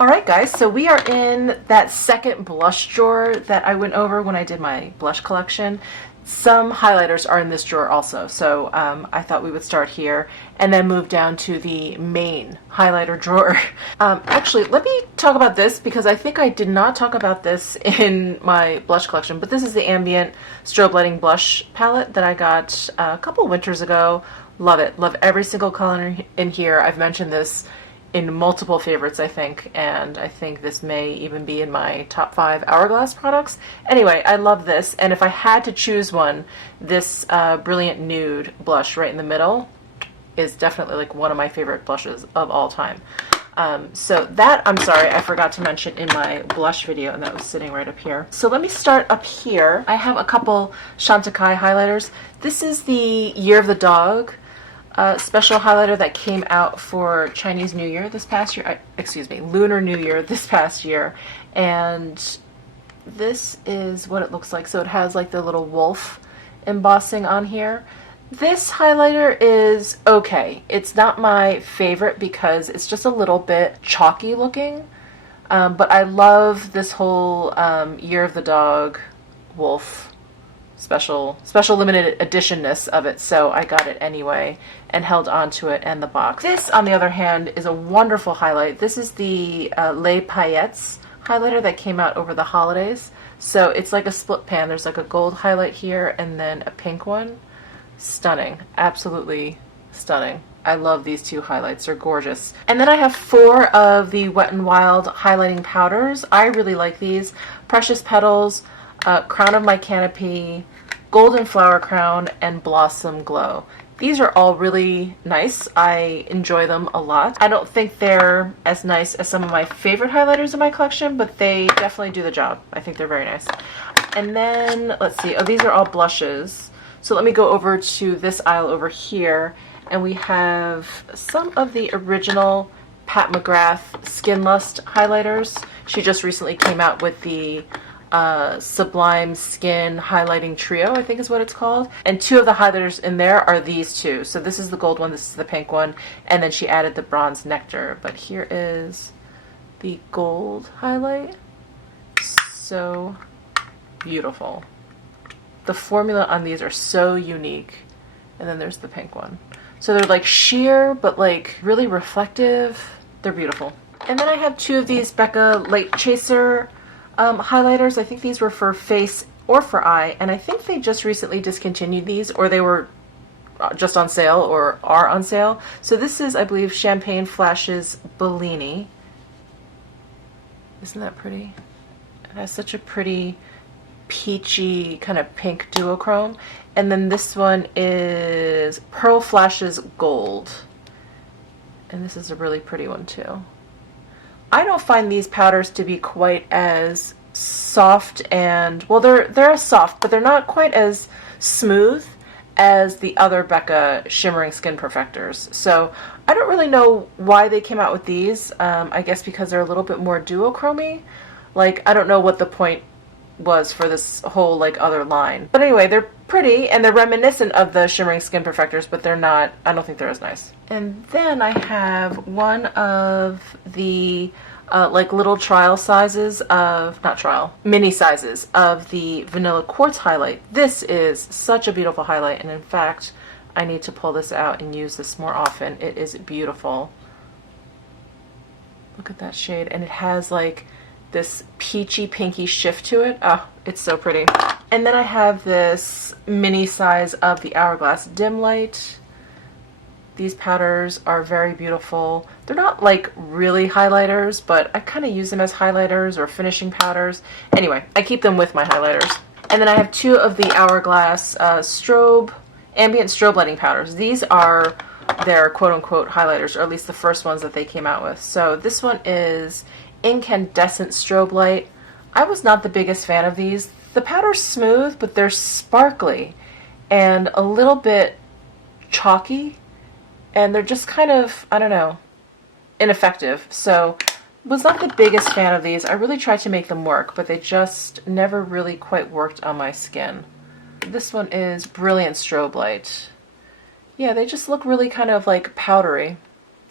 Alright guys, so we are in that second blush drawer that I went over when I did my blush collection. Some highlighters are in this drawer also, so I thought we would start here and then move down to the main highlighter drawer. Actually, let me talk about this because I think I did not talk about this in my blush collection, but this is the Ambient Strobe Lighting Blush palette that I got a couple winters ago. Love it. Love every single color in here. I've mentioned this in multiple favorites, I think, and I think this may even be in my top 5 Hourglass products. Anyway, I love this, and if I had to choose one, this Brilliant Nude blush right in the middle is definitely like one of my favorite blushes of all time. So that, I'm sorry, I forgot to mention in my blush video, and that was sitting right up here. So let me start up here. I have a couple Chantecaille highlighters. This is the Year of the Dog special highlighter that came out for Chinese New Year this past year, excuse me, Lunar New Year this past year, and this is what it looks like. So it has like the little wolf embossing on here. This highlighter is okay. It's not my favorite because it's just a little bit chalky looking, but I love this whole Year of the Dog wolf special limited editionness of it, so I got it anyway and held on to it and the box. This, on the other hand, is a wonderful highlight. This is the Les Paillettes highlighter that came out over the holidays. So it's like a split pan. There's like a gold highlight here and then a pink one. Stunning. Absolutely stunning. I love these two highlights. They're gorgeous. And then I have 4 of the Wet n Wild highlighting powders. I really like these. Precious Petals, Crown of My Canopy, Golden Flower Crown, and Blossom Glow. These are all really nice. I enjoy them a lot. I don't think they're as nice as some of my favorite highlighters in my collection, but they definitely do the job. I think they're very nice. And then, let's see, oh, these are all blushes. So let me go over to this aisle over here, and we have some of the original Pat McGrath Skin Lust highlighters. She just recently came out with the Sublime Skin Highlighting Trio, I think is what it's called. And 2 of the highlighters in there are these 2. So this is the gold one, this is the pink one, and then she added the bronze nectar. But here is the gold highlight. So beautiful. The formula on these are so unique. And then there's the pink one. So they're like sheer, but like really reflective. They're beautiful. And then I have 2 of these Becca Light Chaser highlighters. I think these were for face or for eye, and I think they just recently discontinued these, or they were just on sale or are on sale. So this is, I believe, Champagne Flashes Bellini. Isn't that pretty? It has such a pretty peachy kind of pink duochrome. And then this one is Pearl Flashes Gold, and this is a really pretty one too. I don't find these powders to be quite as soft and, well, they're soft, but they're not quite as smooth as the other Becca Shimmering Skin Perfectors. So I don't really know why they came out with these. I guess because they're a little bit more duochromy. Like, I don't know what the point was for this whole like other line. But anyway, they're pretty and they're reminiscent of the Shimmering Skin Perfectors, but they're not, I don't think they're as nice. And then I have one of the like little trial sizes of, not trial, mini sizes of the Vanilla Quartz highlight. This is such a beautiful highlight, and in fact I need to pull this out and use this more often. It is beautiful. Look at that shade, and it has like this peachy pinky shift to it. Oh, it's so pretty. And then I have this mini size of the Hourglass Dim Light. These powders are very beautiful. They're not like really highlighters, but I kind of use them as highlighters or finishing powders. Anyway, I keep them with my highlighters. And then I have 2 of the Hourglass Ambient Strobe Lighting powders. These are their quote-unquote highlighters, or at least the first ones that they came out with. So this one is Incandescent Strobe Light. I was not the biggest fan of these. The powder's smooth, but they're sparkly and a little bit chalky, and they're just kind of, I don't know, ineffective. So was not the biggest fan of these. I really tried to make them work, but they just never really quite worked on my skin. This one is Brilliant Strobe Light. Yeah, they just look really kind of like powdery.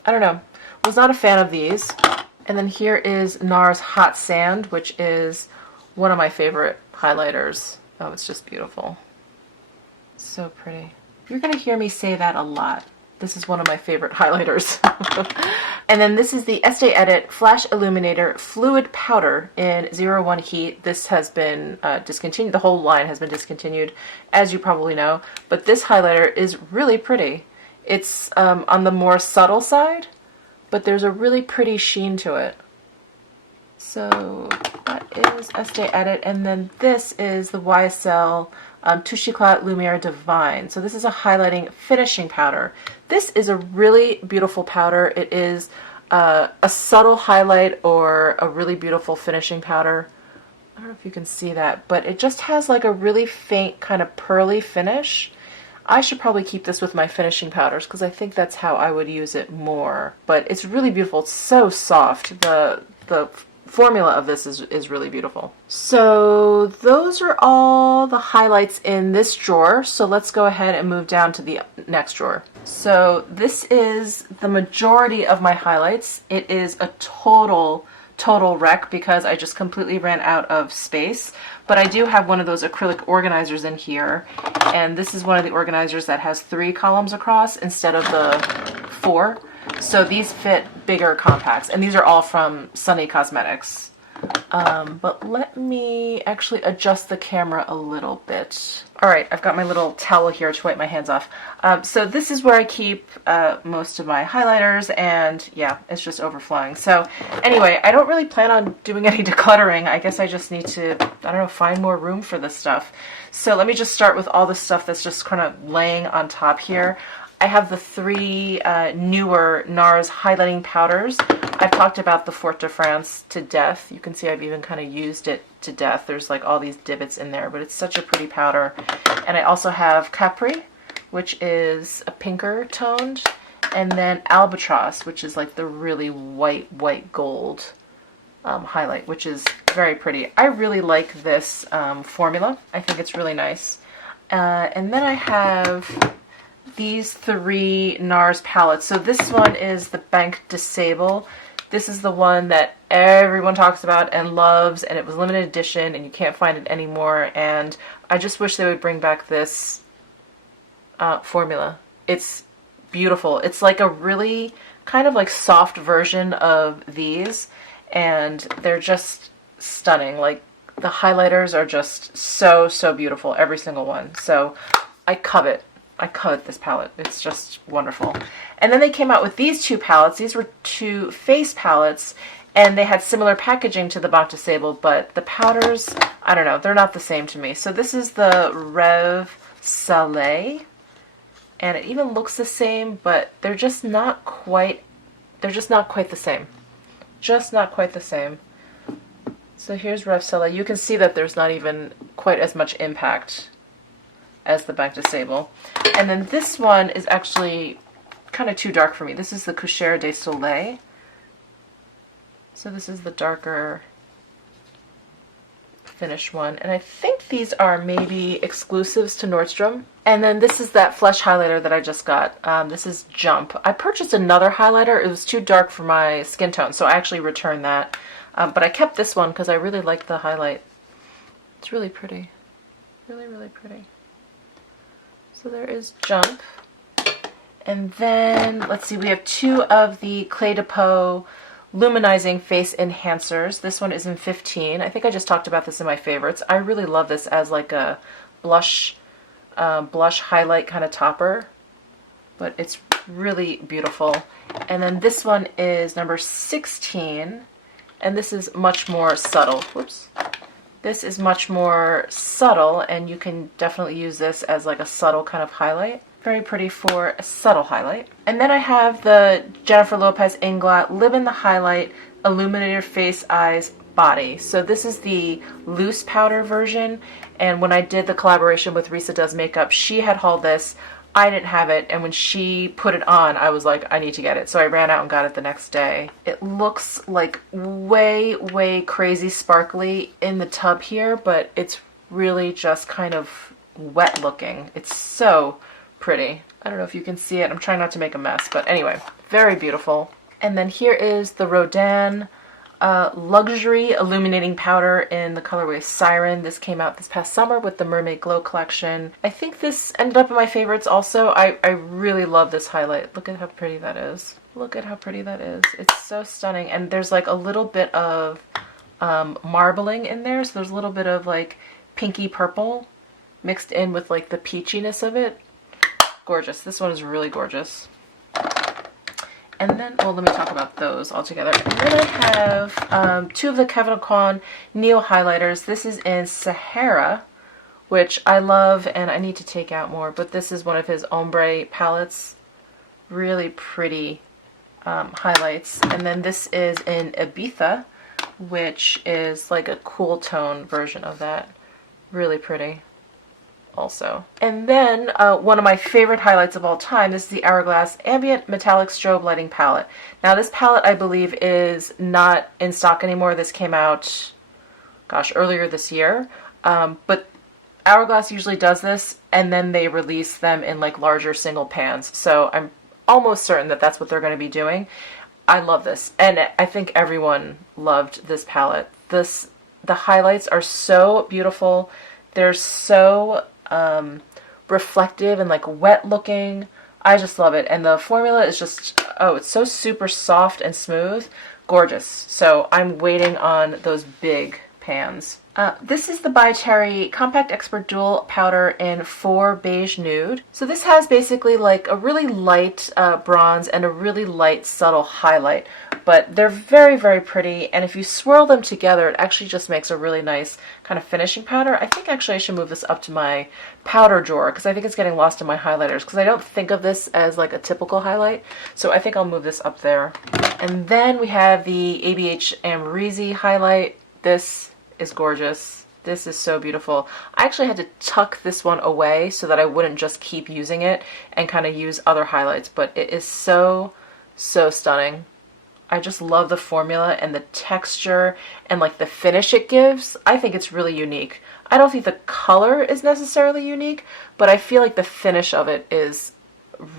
I don't know. Was not a fan of these. And then here is NARS Hot Sand, which is one of my favorite highlighters. Oh, it's just beautiful. So pretty. You're going to hear me say that a lot. This is one of my favorite highlighters. And then this is the Estee Edit Flash Illuminator Fluid Powder in 01 Heat. This has been discontinued. The whole line has been discontinued, as you probably know. But this highlighter is really pretty. It's on the more subtle side, but there's a really pretty sheen to it. So that is Estee Edit. And then this is the YSL Touche Eclat Lumiere Divine. So this is a highlighting finishing powder. This is a really beautiful powder. It is a subtle highlight or a really beautiful finishing powder. I don't know if you can see that, but it just has like a really faint kind of pearly finish. I should probably keep this with my finishing powders because I think that's how I would use it more. But it's really beautiful. It's so soft. The formula of this is really beautiful. So those are all the highlights in this drawer. So let's go ahead and move down to the next drawer. So this is the majority of my highlights. It is a total wreck because I just completely ran out of space. But I do have one of those acrylic organizers in here. And this is one of the organizers that has 3 columns across instead of the 4. So these fit bigger compacts, and these are all from Sunny Cosmetics. But let me actually adjust the camera a little bit. All right, I've got my little towel here to wipe my hands off. So this is where I keep most of my highlighters, and yeah, it's just overflowing. So anyway, I don't really plan on doing any decluttering. I guess I just need to, I don't know, find more room for this stuff. So let me just start with all the stuff that's just kind of laying on top here. I have the 3 newer NARS highlighting powders. I've talked about the Fort de France to death. You can see I've even kind of used it to death. There's like all these divots in there, but it's such a pretty powder. And I also have Capri, which is a pinker toned, and then Albatross, which is like the really white gold highlight, which is very pretty. I really like this formula. I think it's really nice. And then I have these 3 NARS palettes. So this one is the Bank Disable. This is the one that everyone talks about and loves, and it was limited edition and you can't find it anymore, and I just wish they would bring back this formula. It's beautiful. It's like a really kind of like soft version of these, and they're just stunning. Like the highlighters are just so beautiful, every single one. So I covet this palette. It's just wonderful. And then they came out with these 2 palettes. These were 2 face palettes, and they had similar packaging to the Banque de Sable, but the powders, I don't know, they're not the same to me. So this is the Rêve Salé, and it even looks the same, but they're just not quite the same. Just not quite the same. So here's Rêve Salé. You can see that there's not even quite as much impact as the Banque de Sable. And then this one is actually kind of too dark for me. This is the Coucher de Soleil. So this is the darker finish one. And I think these are maybe exclusives to Nordstrom. And then this is that Flesh highlighter that I just got. This is Jump. I purchased another highlighter. It was too dark for my skin tone, so I actually returned that. But I kept this one because I really like the highlight. It's really pretty. Really pretty. So there is Jump. And then, let's see, we have 2 of the Clé de Peau Luminizing Face Enhancers. This one is in 15. I think I just talked about this in my favorites. I really love this as like a blush highlight kind of topper. But it's really beautiful. And then this one is number 16. And this is much more subtle. Whoops. This is much more subtle, and you can definitely use this as like a subtle kind of highlight. Very pretty for a subtle highlight. And then I have the Jennifer Lopez Inglot Live in the Highlight Illuminator Face Eyes Body. So this is the loose powder version, and when I did the collaboration with Risa Does Makeup, she had hauled this. I didn't have it, and when she put it on, I was like, I need to get it. So I ran out and got it the next day. It looks like way crazy sparkly in the tub here, but it's really just kind of wet looking. It's so pretty. I don't know if you can see it. I'm trying not to make a mess, but anyway, very beautiful. And then here is the Rodin luxury illuminating powder in the colorway Siren. This came out this past summer with the Mermaid Glow collection. I think this ended up in my favorites also. I really love this highlight. Look at how pretty that is. Look at how pretty that is. It's so stunning. And there's like a little bit of marbling in there. So there's a little bit of like pinky purple mixed in with like the peachiness of it. Gorgeous. This one is really gorgeous. And then, well, let me talk about those all together. And then I have two of the Kevyn Aucoin Neo highlighters. This is in Sahara, which I love, and I need to take out more, but this is one of his ombre palettes. Really pretty highlights. And then this is in Ibiza, which is like a cool tone version of that. Really pretty also. And then one of my favorite highlights of all time, this is the Hourglass Ambient Metallic Strobe Lighting Palette. Now this palette I believe is not in stock anymore. This came out, gosh, earlier this year. But Hourglass usually does this and then they release them in like larger single pans. So I'm almost certain that that's what they're going to be doing. I love this, and I think everyone loved this palette. The highlights are so beautiful. They're so reflective and like wet looking. I just love it. And the formula is just, oh, it's so super soft and smooth. Gorgeous. So I'm waiting on those big pans. This is the By Terry Compact Expert Dual Powder in 4 Beige Nude. So this has basically like a really light bronze and a really light subtle highlight, but they're very, very pretty. And if you swirl them together, it actually just makes a really nice kind of finishing powder. I think actually I should move this up to my powder drawer because I think it's getting lost in my highlighters because I don't think of this as like a typical highlight. So I think I'll move this up there. And then we have the ABH Amrezy highlight. This is gorgeous. This is so beautiful. I actually had to tuck this one away so that I wouldn't just keep using it and kind of use other highlights, but it is so, so stunning. I just love the formula and the texture and like the finish it gives. I think it's really unique. I don't think the color is necessarily unique, but I feel like the finish of it is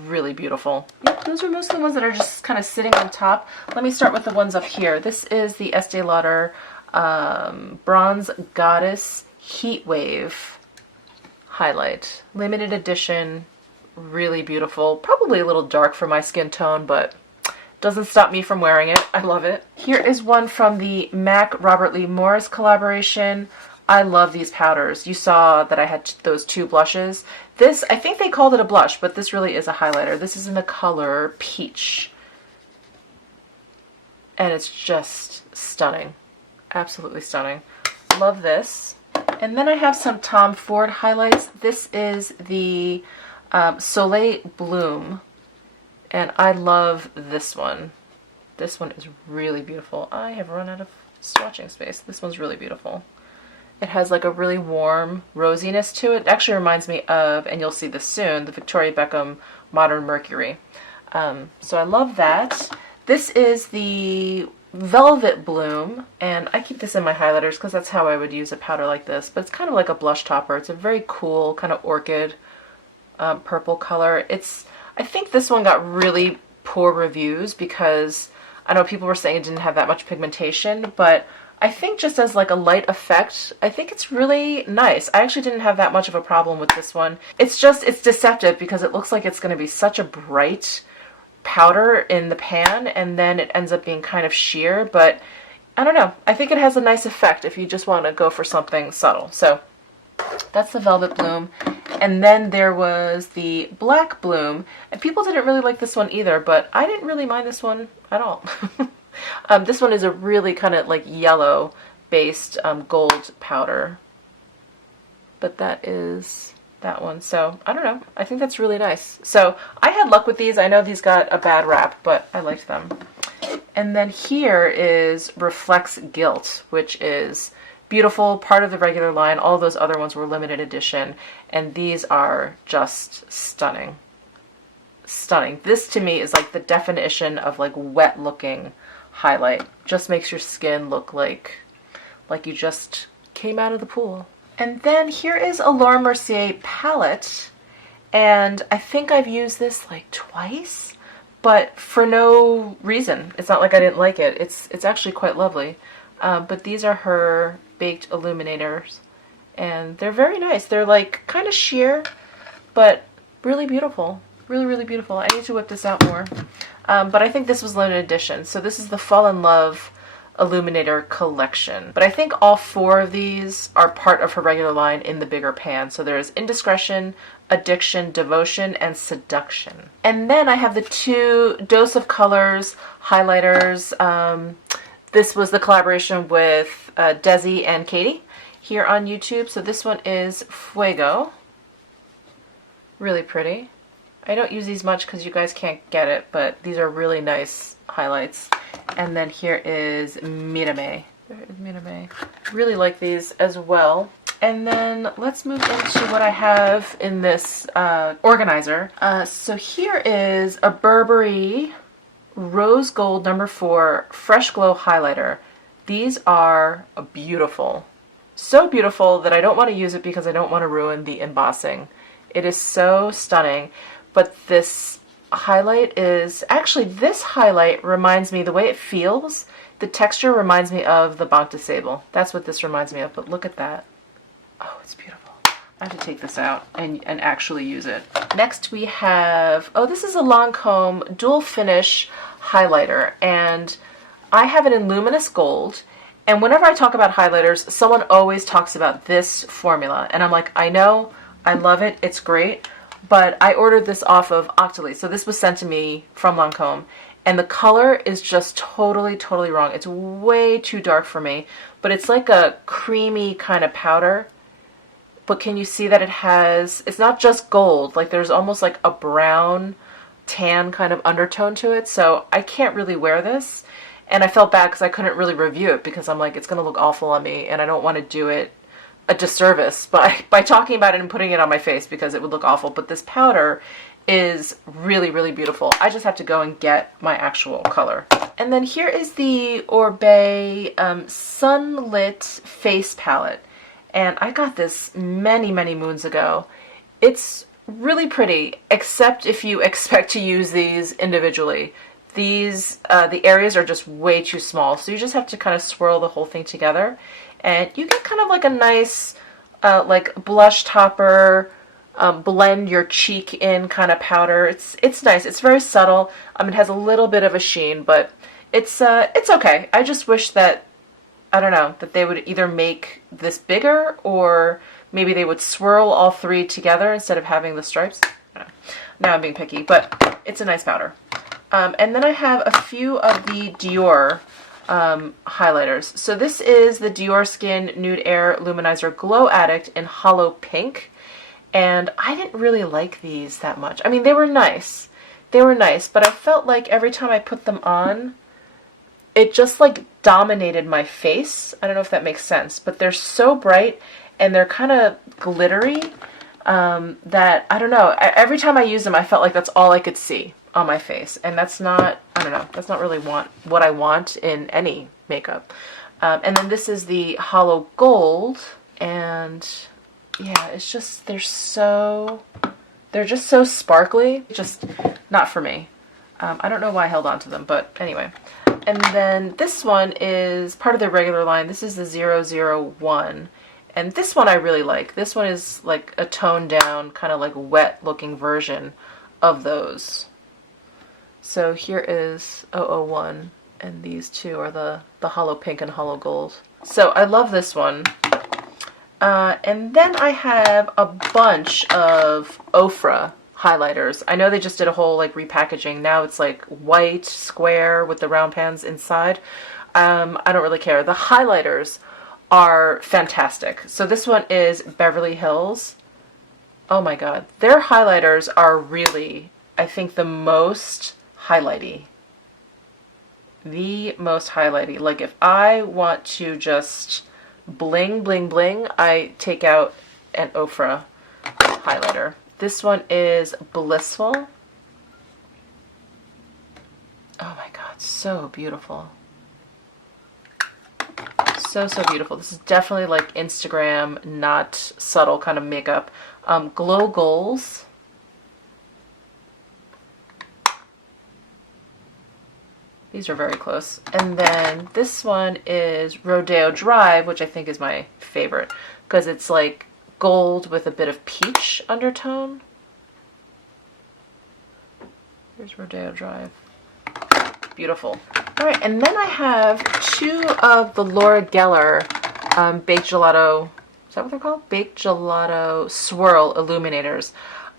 really beautiful. Yep, those are most of the ones that are just kind of sitting on top. Let me start with the ones up here. This is the Estee Lauder Bronze Goddess Heat Wave highlight. Limited edition, really beautiful. Probably a little dark for my skin tone, but doesn't stop me from wearing it. I love it. Here is one from the MAC Robert Lee Morris collaboration. I love these powders. You saw that I had those two blushes. This, I think they called it a blush, but this really is a highlighter. This is in the color Peach. And it's just stunning. Absolutely stunning. Love this. And then I have some Tom Ford highlights. This is the Soleil Bloom. And I love this one. This one is really beautiful. I have run out of swatching space. This one's really beautiful. It has like a really warm rosiness to it. It actually reminds me of, and you'll see this soon, the Victoria Beckham Modern Mercury. So I love that. This is the Velvet Bloom, and I keep this in my highlighters because that's how I would use a powder like this, but it's kind of like a blush topper. It's a very cool kind of orchid purple color. I think this one got really poor reviews because I know people were saying it didn't have that much pigmentation, but I think just as like a light effect, I think it's really nice. I actually didn't have that much of a problem with this one. It's deceptive because it looks like it's going to be such a bright powder in the pan and then it ends up being kind of sheer, but I don't know. I think it has a nice effect if you just want to go for something subtle. So that's the Velvet Bloom. And then there was the Black Bloom, and people didn't really like this one either, but I didn't really mind this one at all. This one is a really kind of like yellow based gold powder, but that is that one. So I don't know. I think that's really nice. So I had luck with these. I know these got a bad rap, but I liked them. And then here is Reflects Guilt, which is beautiful, part of the regular line. All those other ones were limited edition, and these are just stunning. Stunning. This to me is like the definition of like wet looking highlight. Just makes your skin look like you just came out of the pool. And then here is a Laura Mercier palette, and I think I've used this like twice, but for no reason. It's not like I didn't like it. It's actually quite lovely. But these are her baked illuminators, and they're very nice. They're like kind of sheer, but really beautiful. Really, really beautiful. I need to whip this out more. But I think this was limited edition. So this is the Fall in Love Illuminator collection. But I think all 4 of these are part of her regular line in the bigger pan. So there's Indiscretion, Addiction, Devotion, and Seduction. And then I have the 2 Dose of Colors highlighters. This was the collaboration with Desi and Katie here on YouTube. So this one is Fuego. Really pretty. I don't use these much because you guys can't get it, but these are really nice highlights. And then here is Mírame. There is Mírame. Really like these as well. And then let's move into what I have in this organizer. So here is a Burberry Rose Gold No. 4 Fresh Glow Highlighter. These are beautiful. So beautiful that I don't want to use it because I don't want to ruin the embossing. It is so stunning. But this highlight is, actually this highlight reminds me, the way it feels, the texture reminds me of the Banque de Sable. That's what this reminds me of, but look at that. Oh, it's beautiful. I have to take this out and actually use it. Next we have, oh, this is a Lancome Dual Finish Highlighter, and I have it in Luminous Gold. And whenever I talk about highlighters, someone always talks about this formula. And I'm like, I know, I love it, it's great. But I ordered this off of Octoly, so this was sent to me from Lancome, and the color is just totally, totally wrong. It's way too dark for me, but it's like a creamy kind of powder. But can you see that it has, it's not just gold, like there's almost like a brown tan kind of undertone to it, so I can't really wear this. And I felt bad because I couldn't really review it because I'm like, it's going to look awful on me, and I don't want to do it a disservice by talking about it and putting it on my face because it would look awful. But this powder is really, really beautiful. I just have to go and get my actual color. And then here is the Oribe Sunlit Face Palette. And I got this many, many moons ago. It's really pretty, except if you expect to use these individually. These, the areas are just way too small, so you just have to kind of swirl the whole thing together. And you get kind of like a nice, like blush topper, blend your cheek in kind of powder. It's nice. It's very subtle. It has a little bit of a sheen, but it's okay. I just wish that, I don't know, that they would either make this bigger or maybe they would swirl all 3 together instead of having the stripes. Now I'm being picky, but it's a nice powder. And then I have a few of the Dior highlighters. So this is the Dior Skin Nude Air Luminizer Glow Addict in Hollow Pink. And I didn't really like these that much. I mean, they were nice. They were nice, but I felt like every time I put them on, it just like dominated my face. I don't know if that makes sense, but they're so bright and they're kind of glittery that, I don't know, every time I use them, I felt like that's all I could see on my face, and that's not, I don't know, that's not really what I want in any makeup. And then this is the Hollow Gold, and yeah, it's just, they're just so sparkly. Just not for me. I don't know why I held on to them, but anyway. And then this one is part of the regular line. This is the 001. And this one I really like. This one is like a toned down, kind of like wet looking version of those. So here is 001, and these 2 are the Hollow Pink and Hollow Gold. So I love this one. And then I have a bunch of Ofra highlighters. I know they just did a whole like repackaging. Now it's like white, square with the round pans inside. I don't really care. The highlighters are fantastic. So this one is Beverly Hills. Oh my god. Their highlighters are really, I think, the most highlighty. The most highlighty. Like if I want to just bling, bling, bling, I take out an Ofra highlighter. This one is Blissful. Oh my god, so beautiful. So, so beautiful. This is definitely like Instagram, not subtle kind of makeup. Glow Goals. These are very close. And then this one is Rodeo Drive, which I think is my favorite because it's like gold with a bit of peach undertone. Here's Rodeo Drive. Beautiful. All right, and then I have two of the Laura Geller Baked Gelato, is that what they're called? Baked Gelato Swirl Illuminators.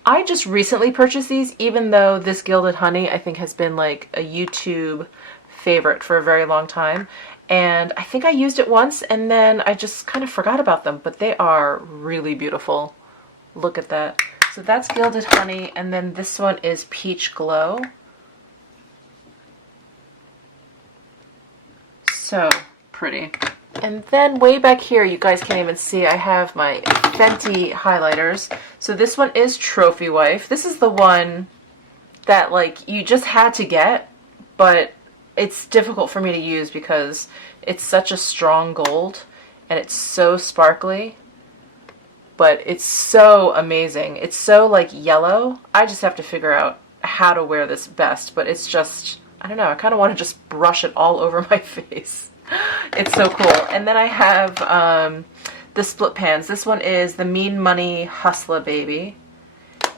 I just recently purchased these, even though this Gilded Honey I think has been like a YouTube favorite for a very long time. And I think I used it once and then I just kind of forgot about them, but they are really beautiful. Look at that. So that's Gilded Honey, and then this one is Peach Glow. So pretty. And then way back here, you guys can't even see, I have my Fenty highlighters. So this one is Trophy Wife. This is the one that like you just had to get, but it's difficult for me to use because it's such a strong gold and it's so sparkly, but it's so amazing. It's so like yellow. I just have to figure out how to wear this best, but it's just, I don't know, I kind of want to just brush it all over my face. It's so cool. And then I have the split pans. This one is the Mean Money Hustler Baby.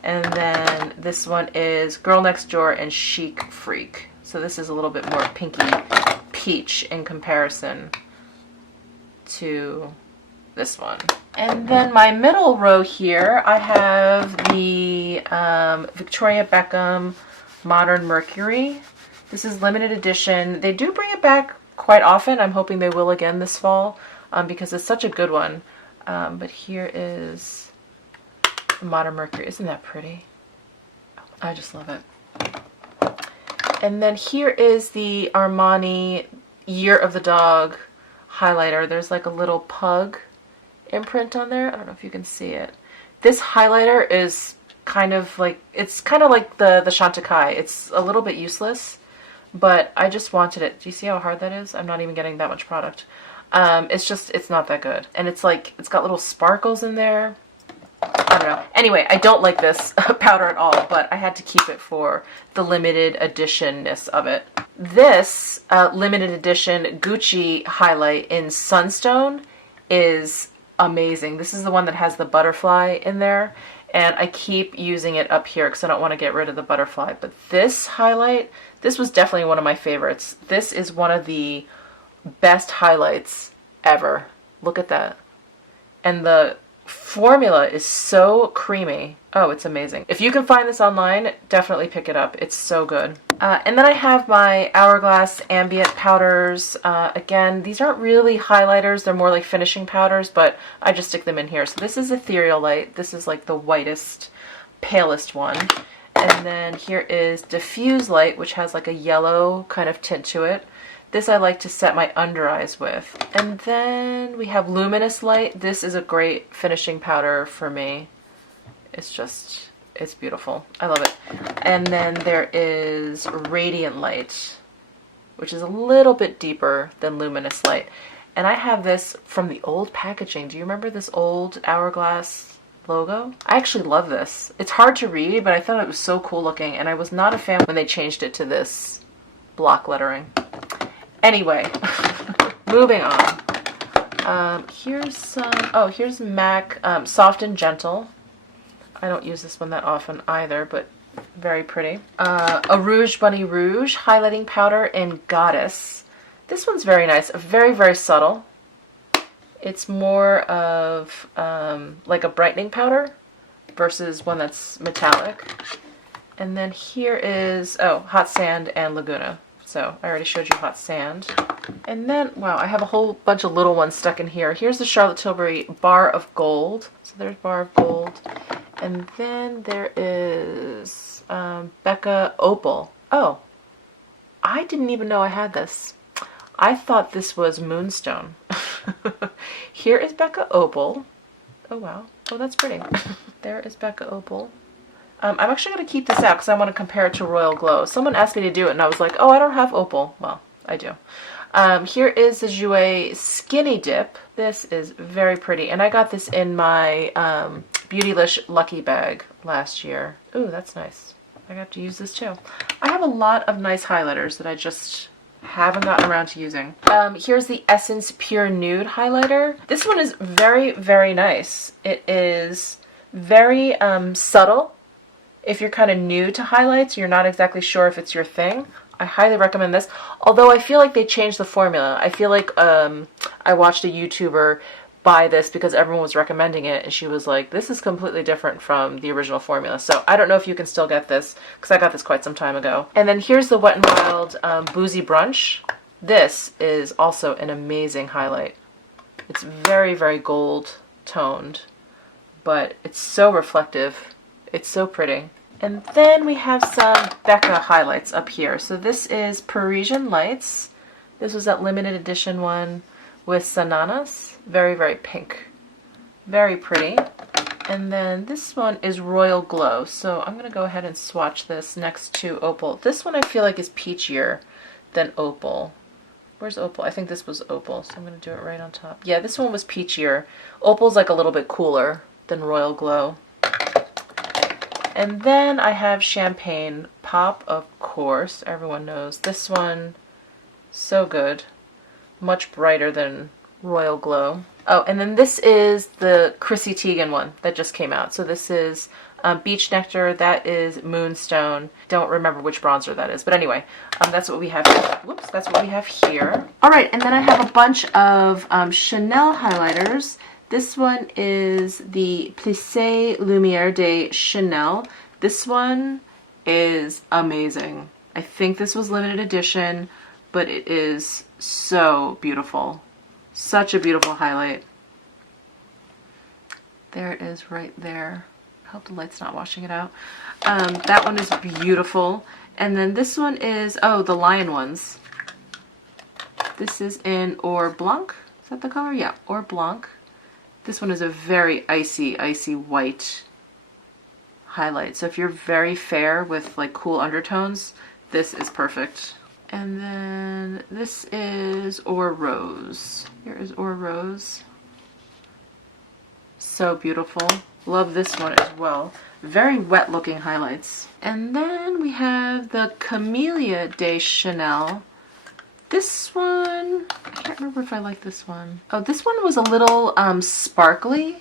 And then this one is Girl Next Door and Chic Freak. So this is a little bit more pinky peach in comparison to this one. And then my middle row here, I have the Victoria Beckham Modern Mercury. This is limited edition. They do bring it back quite often. I'm hoping they will again this fall because it's such a good one. But here is the Modern Mercury. Isn't that pretty? I just love it. And then here is the Armani Year of the Dog highlighter. There's like a little pug imprint on there. I don't know if you can see it. This highlighter is kind of like, it's kind of like the Chantecaille. It's a little bit useless, but I just wanted it. Do you see how hard that is? I'm not even getting that much product. It's just, it's not that good. And it's like, it's got little sparkles in there. I don't know. Anyway, I don't like this powder at all, but I had to keep it for the limited edition-ness of it. This limited edition Gucci highlight in Sunstone is amazing. This is the one that has the butterfly in there, and I keep using it up here because I don't want to get rid of the butterfly. But this highlight, this was definitely one of my favorites. This is one of the best highlights ever. Look at that. And the formula is so creamy. Oh, it's amazing. If you can find this online, definitely pick it up. It's so good. And then I have my Hourglass ambient powders. Again, these aren't really highlighters. They're more like finishing powders, but I just stick them in here. So this is Ethereal Light. This is like the whitest, palest one. And then here is Diffuse Light, which has like a yellow kind of tint to it. This I like to set my under eyes with. And then we have Luminous Light. This is a great finishing powder for me. It's just, it's beautiful. I love it. And then there is Radiant Light, which is a little bit deeper than Luminous Light. And I have this from the old packaging. Do you remember this old Hourglass logo? I actually love this. It's hard to read, but I thought it was so cool looking, and I was not a fan when they changed it to this block lettering. Anyway, moving on. Here's some, oh, here's MAC Soft and Gentle. I don't use this one that often either, but very pretty. A Rouge Bunny Rouge highlighting powder in Goddess. This one's very nice, very, very subtle. It's more of like a brightening powder versus one that's metallic. And then here is, oh, Hot Sand and Laguna. So I already showed you Hot Sand. And then, wow, I have a whole bunch of little ones stuck in here. Here's the Charlotte Tilbury Bar of Gold. So there's Bar of Gold. And then there is Becca Opal. Oh, I didn't even know I had this. I thought this was Moonstone. Here is Becca Opal. Oh, wow. Oh, that's pretty. There is Becca Opal. I'm actually going to keep this out because I want to compare it to Royal Glow. Someone asked me to do it and I was like, oh, I don't have Opal. Well, I do. Here is the Jouer Skinny Dip. This is very pretty. And I got this in my Beautylish Lucky Bag last year. Ooh, that's nice. I got to use this too. I have a lot of nice highlighters that I just Haven't gotten around to using. Here's the Essence Pure Nude highlighter. This one is very, very nice. It is very subtle. If you're kind of new to highlights, you're not exactly sure if it's your thing, I highly recommend this. Although I feel like they changed the formula. I feel like I watched a YouTuber buy this because everyone was recommending it, and she was like, this is completely different from the original formula. So I don't know if you can still get this, because I got this quite some time ago. And then here's the Wet n Wild Boozy Brunch. This is also an amazing highlight. It's very, very gold toned, but it's so reflective. It's so pretty. And then we have some Becca highlights up here. So this is Parisian Lights. This was that limited edition one with Sananas. Very, very pink. Very pretty. And then this one is Royal Glow. So I'm going to go ahead and swatch this next to Opal. This one I feel like is peachier than Opal. Where's Opal? I think this was Opal, so I'm going to do it right on top. Yeah, this one was peachier. Opal's like a little bit cooler than Royal Glow. And then I have Champagne Pop, of course. Everyone knows. This one, so good. Much brighter than Royal Glow. Oh, and then this is the Chrissy Teigen one that just came out. So this is Beach Nectar. That is Moonstone. Don't remember which bronzer that is. But anyway, that's what we have. Whoops, that's what we have here. All right, and then I have a bunch of Chanel highlighters. This one is the Plissé Lumière de Chanel. This one is amazing. I think this was limited edition, but it is so beautiful. Such a beautiful highlight. There it is right there. I hope the light's not washing it out. That one is beautiful. And then this one is, oh, the Lion ones. This is in Or Blanc. Is that the color? Yeah, Or Blanc. This one is a very icy, icy white highlight. So if you're very fair with like cool undertones, this is perfect. And then this is Or Rose. Here is Or Rose. So beautiful. Love this one as well. Very wet looking highlights. And then we have the Camellia de Chanel. This one, I can't remember if I like this one. Oh, this one was a little sparkly,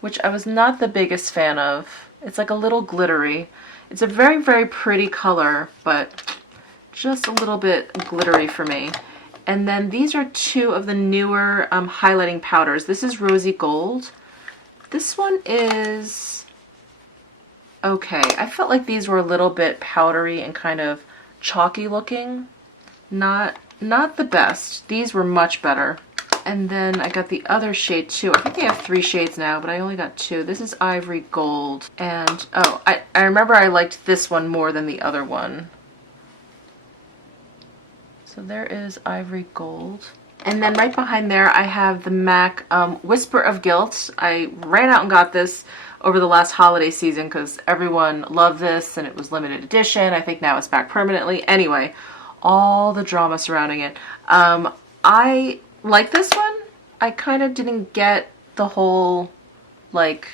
which I was not the biggest fan of. It's like a little glittery. It's a very, very pretty color, but just a little bit glittery for me. And then these are two of the newer highlighting powders. This is Rosy Gold. This one is okay. I felt like these were a little bit powdery and kind of chalky looking. Not the best. These were much better. And then I got the other shade too. I think they have 3 shades now, but I only got 2. This is Ivory Gold. And oh, I remember I liked this one more than the other one. So there is Ivory Gold. And then right behind there I have the MAC Whisper of Guilt. I ran out and got this over the last holiday season because everyone loved this and it was limited edition. I think now it's back permanently. Anyway, all the drama surrounding it. I like this one. I kind of didn't get the whole like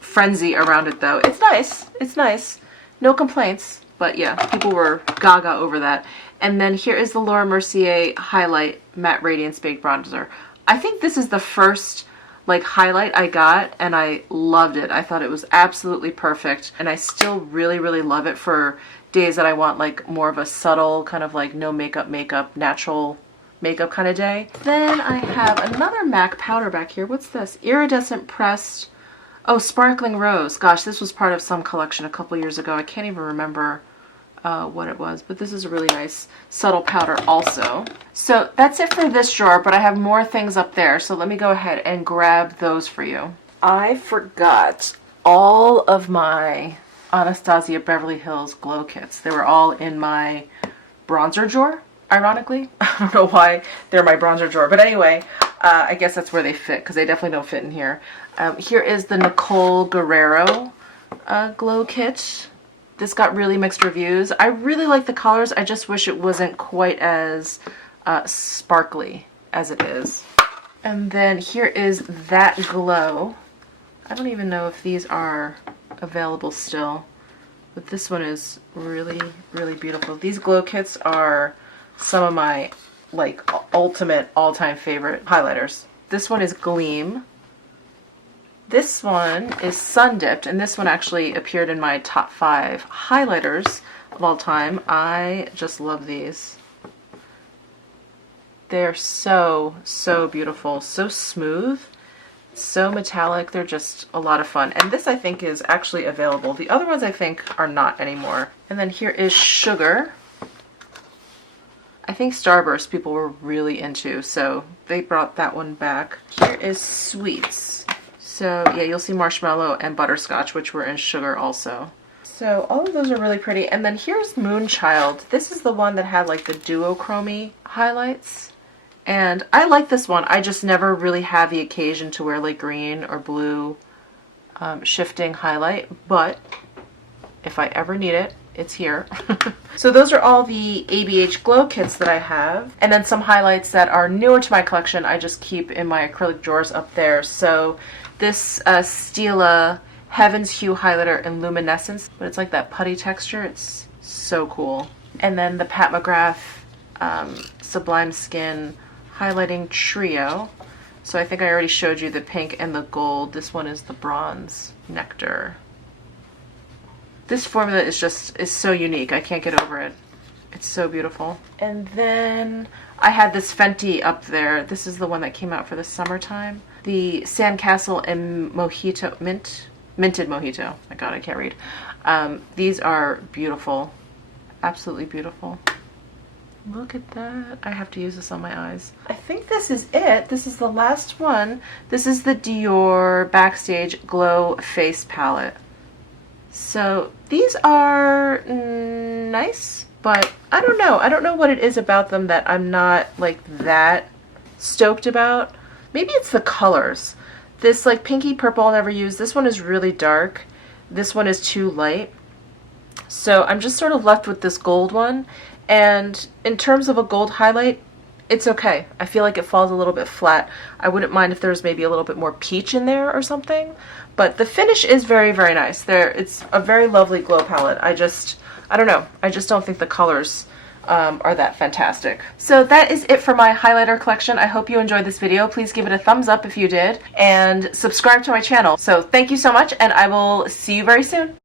frenzy around it though. It's nice. It's nice. No complaints. But yeah, people were gaga over that. And then here is the Laura Mercier Highlight Matte Radiance Baked Bronzer. I think this is the first like highlight I got and I loved it. I thought it was absolutely perfect. And I still really, really love it for days that I want like more of a subtle kind of like no makeup, natural makeup kind of day. Then I have another MAC powder back here. What's this? Iridescent Pressed, oh, Sparkling Rose. Gosh, this was part of some collection a couple years ago. I can't even remember what it was, but this is a really nice subtle powder also. So that's it for this drawer, but I have more things up there, so let me go ahead and grab those for you. I forgot all of my Anastasia Beverly Hills glow kits. They were all in my bronzer drawer, ironically. I don't know why they're my bronzer drawer, but anyway, I guess that's where they fit because they definitely don't fit in here. Here is the Nicole Guerrero glow kit. This got really mixed reviews. I really like the colors. I just wish it wasn't quite as sparkly as it is. And then here is That Glow. I don't even know if these are available still, but this one is really, really beautiful. These glow kits are some of my like ultimate all-time favorite highlighters. This one is Gleam. This one is Sun Dipped, and this one actually appeared in my top 5 highlighters of all time. I just love these. They're so, so beautiful, so smooth, so metallic. They're just a lot of fun. And this I think is actually available. The other ones I think are not anymore. And then here is Sugar. I think Starburst people were really into, so they brought that one back. Here is Sweets. So yeah, you'll see Marshmallow and Butterscotch, which were in Sugar also. So all of those are really pretty. And then here's Moonchild. This is the one that had like the duochrome highlights. And I like this one. I just never really had the occasion to wear like green or blue shifting highlight. But if I ever need it, it's here. So those are all the ABH glow kits that I have. And then some highlights that are newer to my collection I just keep in my acrylic drawers up there. So this Stila Heaven's Hue highlighter in Luminescence, but it's like that putty texture. It's so cool. And then the Pat McGrath Sublime Skin highlighting trio. So I think I already showed you the pink and the gold. This one is the bronze Nectar. This formula is so unique. I can't get over it. It's so beautiful. And then I had this Fenty up there. This is the one that came out for the summertime. The Sandcastle and Mojito Minted Mojito. My God, I can't read. These are beautiful. Absolutely beautiful. Look at that. I have to use this on my eyes. I think this is it. This is the last one. This is the Dior Backstage Glow Face Palette. So these are nice, but I don't know. I don't know what it is about them that I'm not like that stoked about. Maybe it's the colors. This like pinky purple I'll never use. This one is really dark. This one is too light. So I'm just sort of left with this gold one. And in terms of a gold highlight, it's okay. I feel like it falls a little bit flat. I wouldn't mind if there's maybe a little bit more peach in there or something. But the finish is very, very nice. It's a very lovely glow palette. I don't know. I just don't think the colors are that fantastic. So that is it for my highlighter collection. I hope you enjoyed this video. Please give it a thumbs up if you did. And subscribe to my channel. So thank you so much, and I will see you very soon.